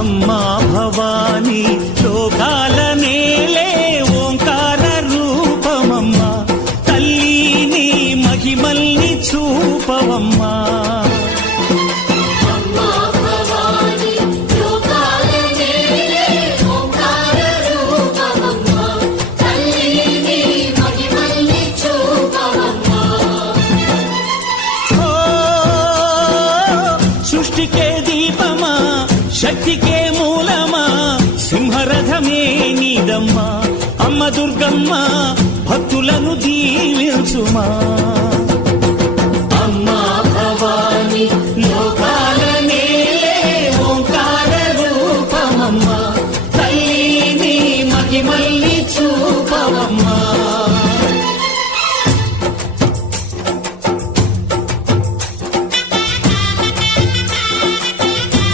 అమ్మా భవానీ లోకాల నేలే ఓంకార రూపమమ్మా తల్లి మహిమల్ని చూపవమ్మా సృష్టికే దీపమా శక్తికే మూలమా సింహరథమే నీదమ్మా అమ్మ దుర్గమ్మ భక్తులను దీవించుమా